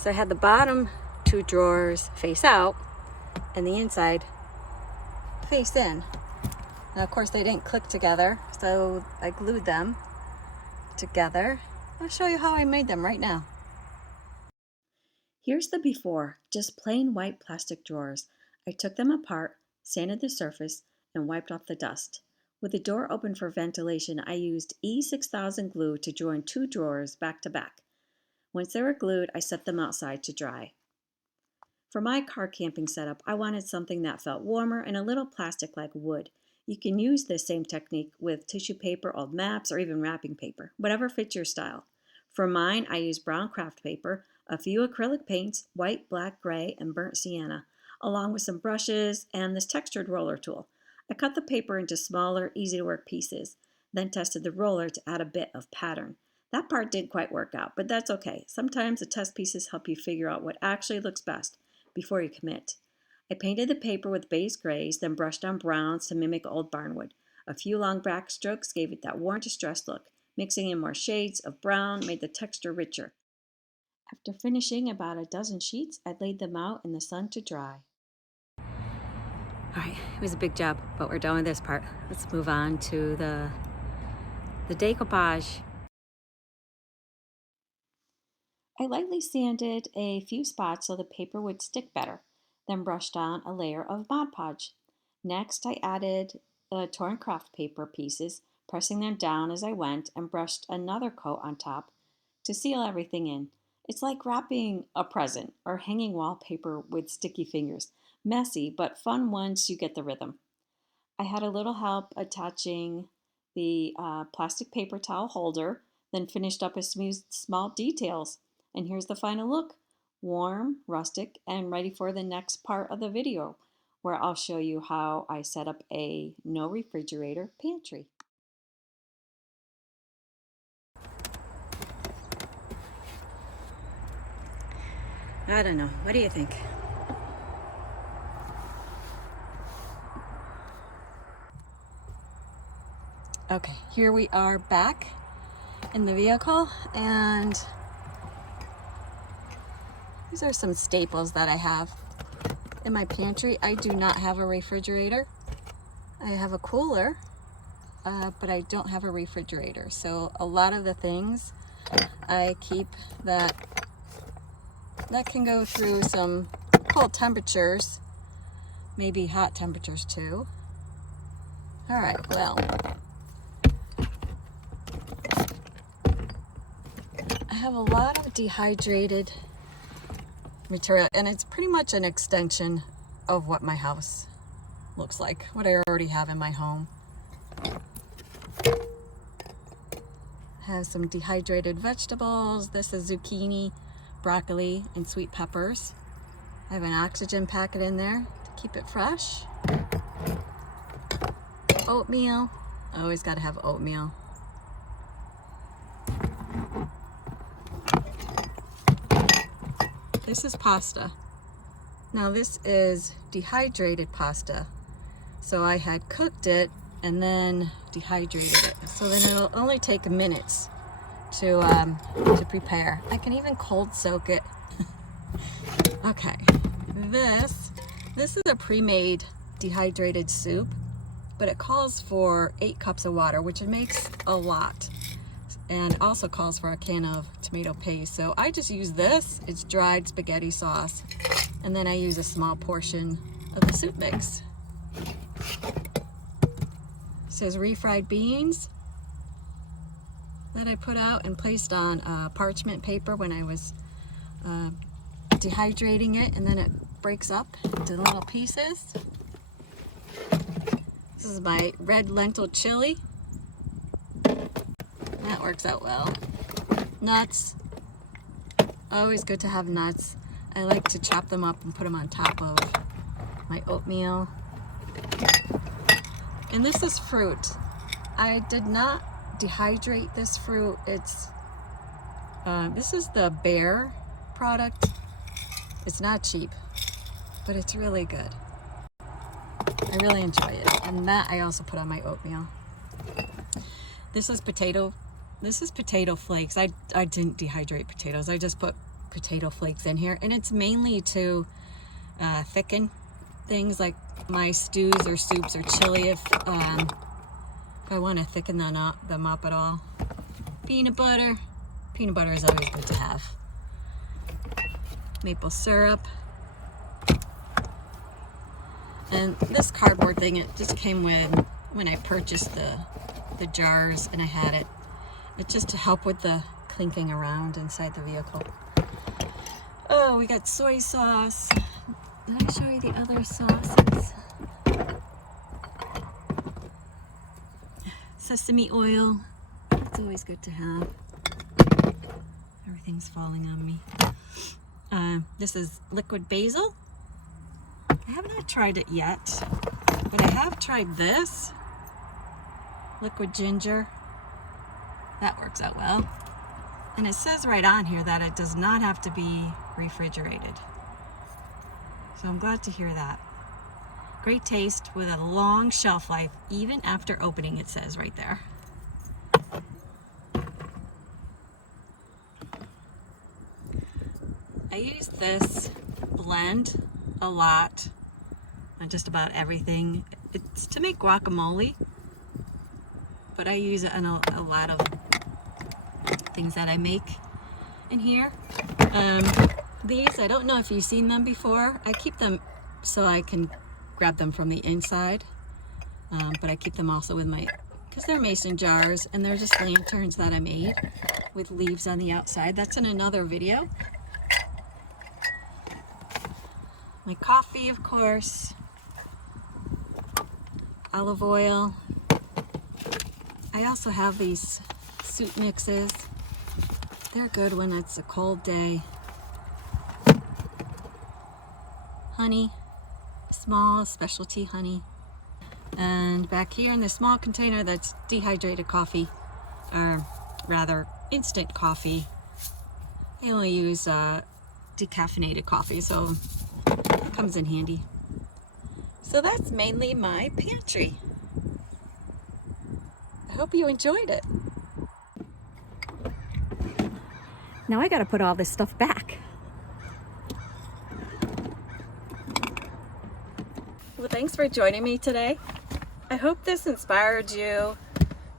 So I had the bottom two drawers face out and the inside face in. Now of course they didn't click together, so I glued them together. I'll show you how I made them right now. Here's the before, just plain white plastic drawers. I took them apart, sanded the surface, and wiped off the dust. With the door open for ventilation, I used E6000 glue to join two drawers back to back. Once they were glued, I set them outside to dry. For my car camping setup, I wanted something that felt warmer and a little plastic like wood. You can use this same technique with tissue paper, old maps, or even wrapping paper, whatever fits your style. For mine, I used brown craft paper, a few acrylic paints, white, black, gray, and burnt sienna, along with some brushes and this textured roller tool. I cut the paper into smaller, easy-to-work pieces, then tested the roller to add a bit of pattern. That part didn't quite work out, but that's okay. Sometimes the test pieces help you figure out what actually looks best before you commit. I painted the paper with base grays, then brushed on browns to mimic old barnwood. A few long back strokes gave it that worn, distressed look. Mixing in more shades of brown made the texture richer. After finishing about a dozen sheets, I laid them out in the sun to dry. All right, it was a big job, but we're done with this part. Let's move on to the decoupage. I lightly sanded a few spots so the paper would stick better, then brushed on a layer of Mod Podge. Next, I added the torn craft paper pieces, pressing them down as I went, and brushed another coat on top to seal everything in. It's like wrapping a present or hanging wallpaper with sticky fingers. Messy, but fun once you get the rhythm. I had a little help attaching the plastic paper towel holder, then finished up a few small details. And here's the final look. Warm, rustic, and ready for the next part of the video, where I'll show you how I set up a no refrigerator pantry. I don't know. What do you think? Okay, here we are back in the vehicle, and these are some staples that I have in my pantry. I do not have a refrigerator. I have a cooler, but I don't have a refrigerator. So a lot of the things I keep that can go through some cold temperatures, maybe hot temperatures too. All right, well, I have a lot of dehydrated material, and it's pretty much an extension of what my house looks like, what I already have in my home. I have some dehydrated vegetables. This is zucchini, broccoli, and sweet peppers. I have an oxygen packet in there to keep it fresh. Oatmeal. I always got to have oatmeal. This is pasta. Now this is dehydrated pasta. So I had cooked it and then dehydrated it. So then it'll only take minutes to prepare. I can even cold soak it. Okay, this is a pre-made dehydrated soup, but it calls for 8 cups of water, which it makes a lot. And also calls for a can of tomato paste. So I just use this. It's dried spaghetti sauce. And then I use a small portion of the soup mix. It says refried beans that I put out and placed on parchment paper when I was dehydrating it, and then it breaks up into little pieces. This is my red lentil chili. That works out well. Nuts. Always good to have nuts. I like to chop them up and put them on top of my oatmeal. And this is fruit. I did not dehydrate this fruit. It's this is the Bear product. It's not cheap, but it's really good. I really enjoy it. And that I also put on my oatmeal. This is potato flakes. I didn't dehydrate potatoes. I just put potato flakes in here, and it's mainly to thicken things like my stews or soups or chili if I want to thicken them up at all. Peanut butter. Peanut butter is always good to have. Maple syrup. And this cardboard thing, it just came with when I purchased the jars, and I had it. It's just to help with the clinking around inside the vehicle. Oh, we got soy sauce. Did I show you the other sauces? Sesame oil. It's always good to have. Everything's falling on me. This is liquid basil. I have not tried it yet, but I have tried this. Liquid ginger. That works out well. And it says right on here that it does not have to be refrigerated. So I'm glad to hear that. Great taste with a long shelf life, even after opening, it says right there. I use this blend a lot on just about everything. It's to make guacamole, but I use it on a lot of things that I make in here. These, I don't know if you've seen them before. I keep them so I can grab them from the inside, but I keep them also with because they're mason jars, and they're just lanterns that I made with leaves on the outside. That's in another video. My coffee, of course. Olive oil. I also have these soup mixes. They're good when it's a cold day. Honey, small specialty honey. And back here in the small container, that's dehydrated coffee, or rather instant coffee. I only use decaffeinated coffee, so it comes in handy. So that's mainly my pantry. I hope you enjoyed it. Now I gotta put all this stuff back. Well, thanks for joining me today. I hope this inspired you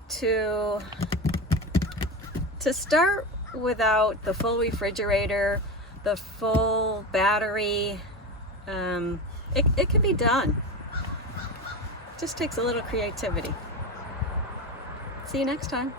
to start without the full refrigerator, the full battery. It can be done. It just takes a little creativity. See you next time.